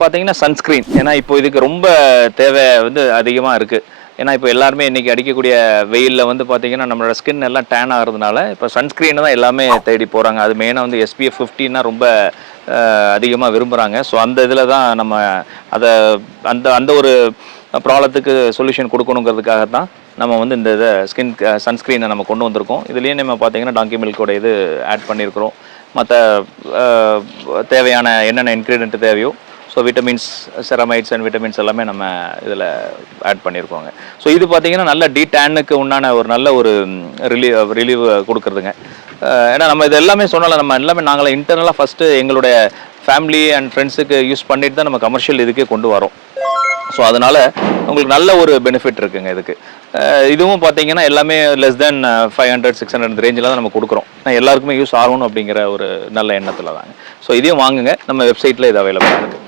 பார்த்தீங்கன்னா சன்ஸ்கிரீன். ஏன்னா இப்போ இதுக்கு ரொம்ப தேவை வந்து அதிகமா இருக்கு. ஏன்னா இப்போ எல்லாருமே இன்னைக்கு அடிக்கக்கூடிய வெயில்ல வந்து பார்த்தீங்கன்னா, நம்மளோட ஸ்கின் எல்லாம் டேன் ஆகுறதுனால, இப்போ சன்ஸ்கிரீன தான் எல்லாமே தேடி போறாங்க. அது மெயினா வந்து SPF 50ன்னா ரொம்ப அதிகமா விரும்புறாங்க. ஸோ அந்த இதில தான் நம்ம அத அந்த அந்த ஒரு ப்ராப்ளத்துக்கு சொல்யூஷன் குடுக்கணுங்கிறதுக்காக தான் நம்ம வந்து இந்த ஸ்கின் சன்ஸ்கிரீனை நம்ம கொண்டு வந்திருக்கோம். இதுலயே நம்ம பார்த்தீங்கன்னா, டாங்கி மில்கோட இது ஆட் பண்ணியிருக்கிறோம். மத்த அ தேவையான என்னென்ன இன்கிரீடியன்ட் தேவையோ, ஸோ விட்டமின்ஸ், செரமைட்ஸ் அண்ட் விட்டமின்ஸ் எல்லாமே நம்ம இதில் ஆட் பண்ணியிருக்கோங்க. ஸோ இது பார்த்தீங்கன்னா, நல்ல டேனுக்கு உண்டான ஒரு நல்ல ஒரு ரிலீவ் கொடுக்குறதுங்க. ஏன்னா நம்ம இது எல்லாமே சொன்னால நம்ம எல்லாமே நாங்களே இன்டர்னலாக ஃபஸ்ட்டு எங்களுடைய ஃபேமிலி அண்ட் ஃப்ரெண்ட்ஸுக்கு யூஸ் பண்ணிட்டு தான் நம்ம கமர்ஷியல் இதுக்கே கொண்டு வரோம். ஸோ அதனால உங்களுக்கு நல்ல ஒரு பெனிஃபிட் இருக்குங்க இதுக்கு. இதுவும் பார்த்தீங்கன்னா எல்லாமே லெஸ் தென் 500, 600 ரேஞ்சில் தான் நம்ம கொடுக்குறோம். எல்லாருக்குமே யூஸ் ஆகணும் அப்படிங்கிற ஒரு நல்ல எண்ணத்தில் தாங்க. ஸோ இதையும் வாங்குங்க. நம்ம வெப்சைட்டில் இது அவைலபிளாக இருக்குது.